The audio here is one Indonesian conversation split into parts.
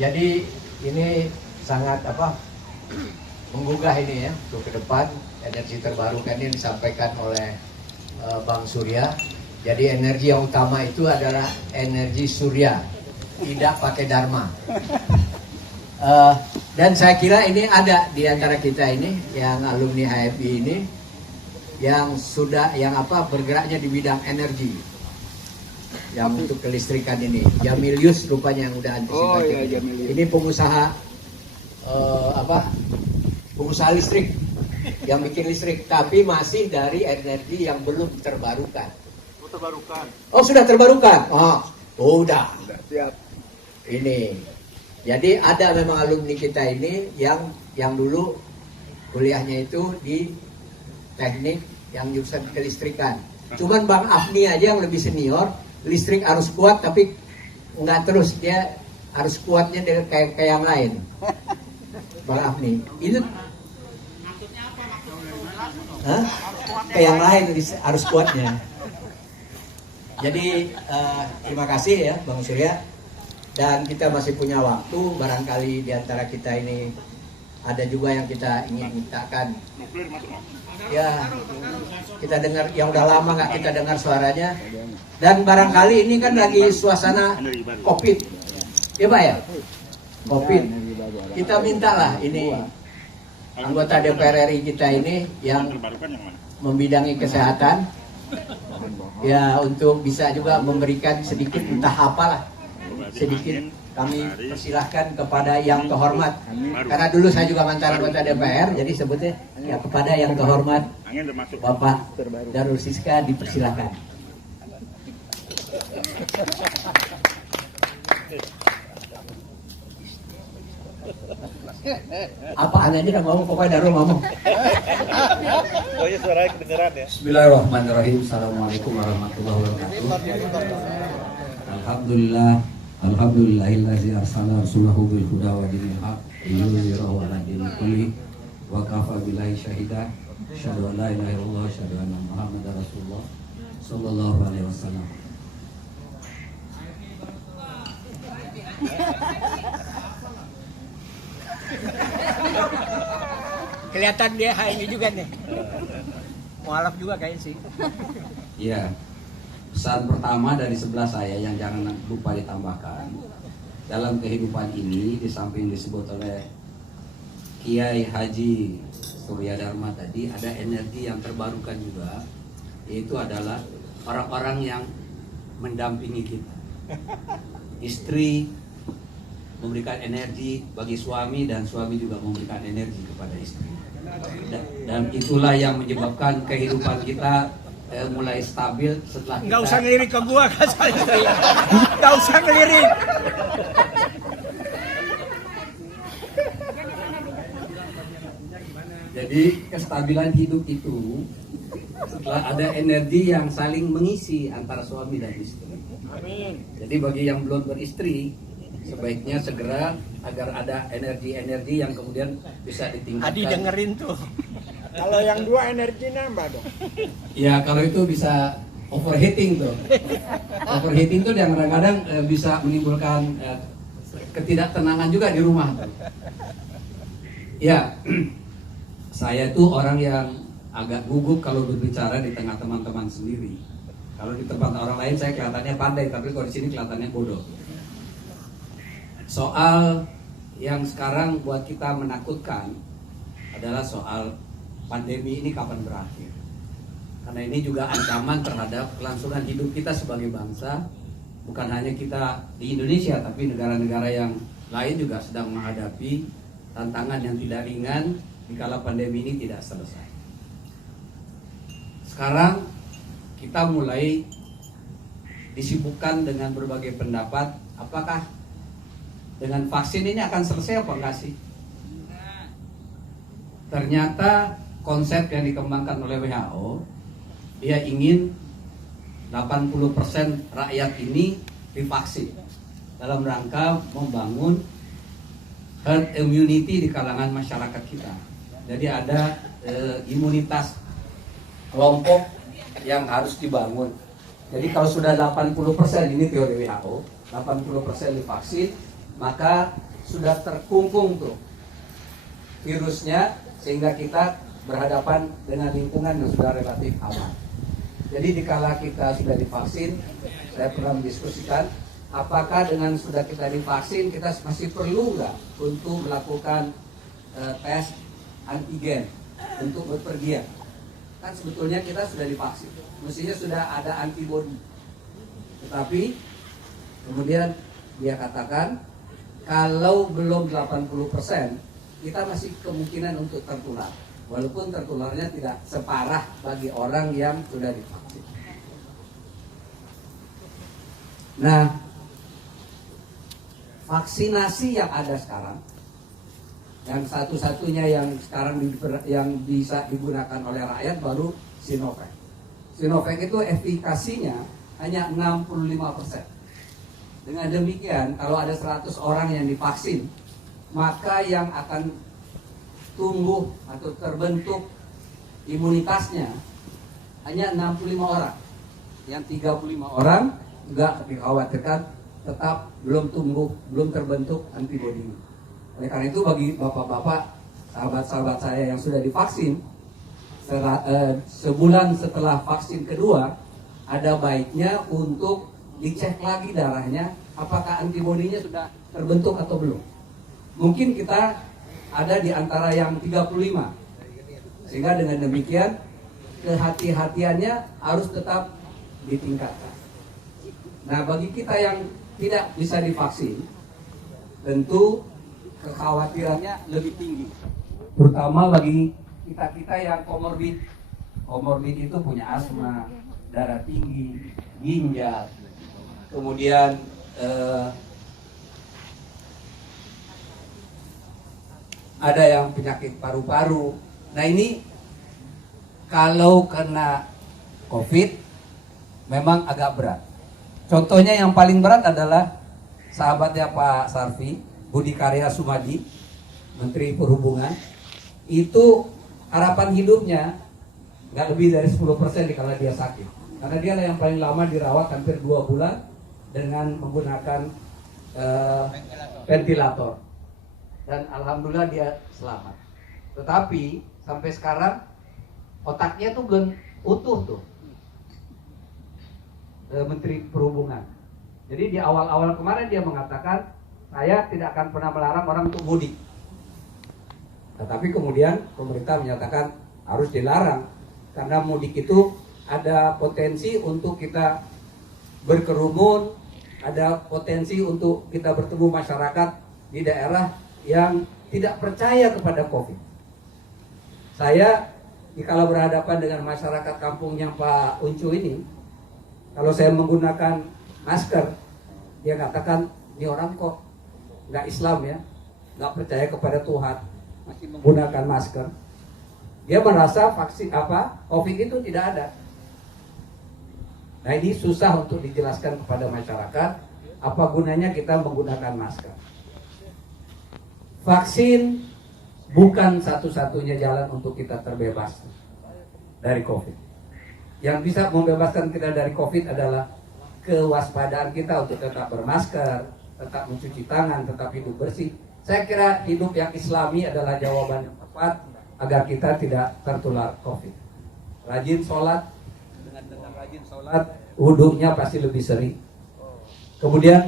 Jadi ini sangat menggugah ini ya untuk ke depan. Energi terbarukan ini disampaikan oleh Bang Surya. Jadi energi yang utama itu adalah energi surya, tidak pakai dharma. Dan saya kira ini ada di antara kita ini yang alumni HFI ini yang sudah bergeraknya di bidang energi, yang untuk kelistrikan ini. Jamilius rupanya yang udah antisipasi. Oh, iya, ini pengusaha pengusaha listrik yang bikin listrik, tapi masih dari energi yang belum terbarukan. Terbarukan. Oh, sudah terbarukan. Udah. Siap. Ini. Jadi ada memang alumni kita ini yang dulu kuliahnya itu di teknik yang jurusan kelistrikan. Cuman Bang Afni aja yang lebih senior, listrik harus kuat tapi nggak terus, dia harus kuatnya dari kayak yang lain. Bang Afni. Itu kayak yang lain harus kuatnya. Jadi terima kasih ya Bang Surya. Dan kita masih punya waktu, barangkali di antara kita ini ada juga yang kita ingin mintakan. Ya, kita dengar yang udah lama nggak kita dengar suaranya. Dan barangkali ini kan lagi suasana COVID, ya Pak ya? COVID. Kita mintalah ini anggota DPR RI kita ini yang membidangi kesehatan, ya untuk bisa juga memberikan sedikit entah apalah. Sedikit kami persilahkan kepada yang terhormat, karena dulu saya juga mantan anggota DPR, jadi sebutnya ya kepada yang terhormat Bapak Darul Siska dipersilahkan. Apa aneh kan ngomong, pokoknya Darul ngomong. Pokoknya suaranya kedengeran ya. Bismillahirrahmanirrahim. Assalamualaikum warahmatullahi wabarakatuh. Alhamdulillah. Alhamdulillahillazi arsala rasulahu bil huda wa dinil haq liyudhhirahu 'ala dini kulli wa kafa billahi syahida. Asyhadu an la ilaha illallah wa asyhadu anna Muhammadar Rasulullah sallallahu alaihi wasallam. Kelihatan dia HMI juga nih. Mualaf juga kayaknya sih. Iya. Pesan pertama dari sebelah saya yang jangan lupa ditambahkan, dalam kehidupan ini di samping disebut oleh Kiai Haji Surya Dharma tadi, ada energi yang terbarukan juga, yaitu adalah orang-orang yang mendampingi kita. Istri memberikan energi bagi suami dan suami juga memberikan energi kepada istri. Dan itulah yang menyebabkan kehidupan kita mulai stabil setelah kita... Nggak usah ngelirik ke gua kan saya. Nggak usah ngelirik. Jadi kestabilan hidup itu setelah ada energi yang saling mengisi antara suami dan istri. Amin. Jadi bagi yang belum beristri, sebaiknya segera agar ada energi-energi yang kemudian bisa ditingkatkan. Adi dengerin tuh. Kalau yang dua energi nambah dong. Ya kalau itu bisa overheating tuh. Overheating tuh yang kadang-kadang bisa menimbulkan ketidaktenangan juga di rumah tuh. Ya, saya tuh orang yang agak gugup kalau berbicara di tengah teman-teman sendiri. Kalau di tempat orang lain saya kelihatannya pandai, tapi kalau di sini kelihatannya bodoh. Soal yang sekarang buat kita menakutkan adalah soal pandemi ini kapan berakhir. Karena ini juga ancaman terhadap kelangsungan hidup kita sebagai bangsa. Bukan hanya kita di Indonesia, tapi negara-negara yang lain juga sedang menghadapi tantangan yang tidak ringan dikala pandemi ini tidak selesai. Sekarang kita mulai disibukkan dengan berbagai pendapat, apakah dengan vaksin ini akan selesai apa enggak sih? Ternyata konsep yang dikembangkan oleh WHO, dia ingin 80% rakyat ini divaksin dalam rangka membangun herd immunity di kalangan masyarakat kita. Jadi ada imunitas kelompok yang harus dibangun. Jadi kalau sudah 80%, ini teori WHO, 80% divaksin, maka sudah terkungkung tuh virusnya, sehingga kita berhadapan dengan lingkungan yang sudah relatif aman. Jadi dikala kita sudah divaksin, saya pernah mendiskusikan apakah dengan sudah kita divaksin kita masih perlu nggak untuk melakukan tes antigen untuk berpergian. Kan sebetulnya kita sudah divaksin, mestinya sudah ada antibodi. Tetapi kemudian dia katakan kalau belum 80% kita masih kemungkinan untuk tertular, walaupun tertularnya tidak separah bagi orang yang sudah divaksin. Nah, vaksinasi yang ada sekarang, yang satu-satunya yang sekarang yang bisa digunakan oleh rakyat baru Sinovac. Sinovac itu efikasinya hanya 65%. Dengan demikian, kalau ada 100 orang yang divaksin, maka yang akan tumbuh atau terbentuk imunitasnya hanya 65 orang. Yang 35 orang enggak dikhawatirkan tetap belum tumbuh, belum terbentuk antibodi. Oleh karena itu bagi bapak-bapak, sahabat-sahabat saya yang sudah divaksin, sebulan setelah vaksin kedua, ada baiknya untuk dicek lagi darahnya, apakah antibodinya sudah terbentuk atau belum. Mungkin kita ada di antara yang 35, sehingga dengan demikian kehati-hatiannya harus tetap ditingkatkan. Nah, bagi kita yang tidak bisa divaksin, tentu kekhawatirannya lebih tinggi, terutama bagi kita-kita yang komorbid. Komorbid itu punya asma, darah tinggi, ginjal, kemudian ada yang penyakit paru-paru. Nah, ini kalau kena COVID memang agak berat. Contohnya yang paling berat adalah sahabatnya Pak Sarfi, Budi Karya Sumadi, Menteri Perhubungan. Itu harapan hidupnya nggak lebih dari 10% kalau dia sakit. Karena dia yang paling lama dirawat, hampir 2 bulan dengan menggunakan ventilator. Dan alhamdulillah dia selamat. Tetapi sampai sekarang otaknya tuh belum utuh tuh, Menteri Perhubungan. Jadi di awal-awal kemarin dia mengatakan saya tidak akan pernah melarang orang untuk mudik. Tetapi kemudian pemerintah menyatakan harus dilarang karena mudik itu ada potensi untuk kita berkerumun, ada potensi untuk kita bertemu masyarakat di daerah yang tidak percaya kepada COVID. Saya kalau berhadapan dengan masyarakat kampungnya Pak Uncu ini, kalau saya menggunakan masker, dia katakan ini orang kok nggak Islam ya, nggak percaya kepada Tuhan, masih menggunakan masker. Dia merasa vaksin COVID itu tidak ada. Nah, ini susah untuk dijelaskan kepada masyarakat apa gunanya kita menggunakan masker. Vaksin bukan satu-satunya jalan untuk kita terbebas dari COVID. Yang bisa membebaskan kita dari COVID adalah kewaspadaan kita untuk tetap bermasker, tetap mencuci tangan, tetap hidup bersih. Saya kira hidup yang Islami adalah jawaban yang tepat agar kita tidak tertular COVID. Rajin sholat, dengan rajin sholat, wudunya pasti lebih sering. Kemudian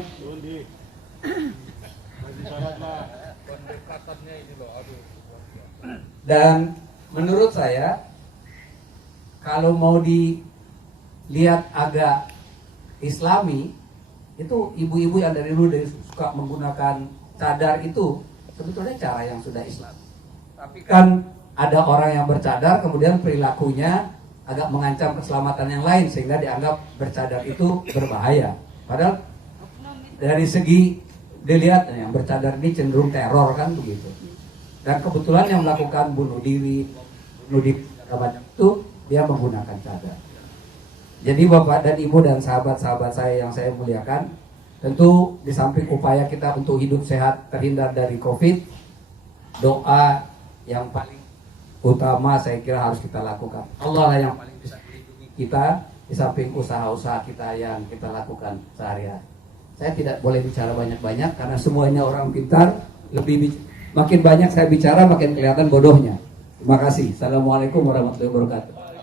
dan menurut saya, kalau mau dilihat agak Islami, itu ibu-ibu yang dari dulu suka menggunakan cadar itu sebetulnya cara yang sudah Islam. Tapi kan ada orang yang bercadar kemudian perilakunya agak mengancam keselamatan yang lain sehingga dianggap bercadar itu berbahaya. Padahal dari segi dilihat yang bercadar ini cenderung teror kan begitu. Dan kebetulan yang melakukan bunuh diri itu dia menggunakan cadar. Jadi Bapak dan Ibu dan sahabat-sahabat saya yang saya muliakan, tentu di samping upaya kita untuk hidup sehat terhindar dari COVID, doa yang paling utama saya kira harus kita lakukan. Allah lah yang paling bisa melindungi kita di samping usaha-usaha kita yang kita lakukan sehari-hari. Saya tidak boleh bicara banyak-banyak karena semuanya orang pintar. Makin banyak saya bicara makin kelihatan bodohnya. Terima kasih. Assalamualaikum warahmatullahi wabarakatuh.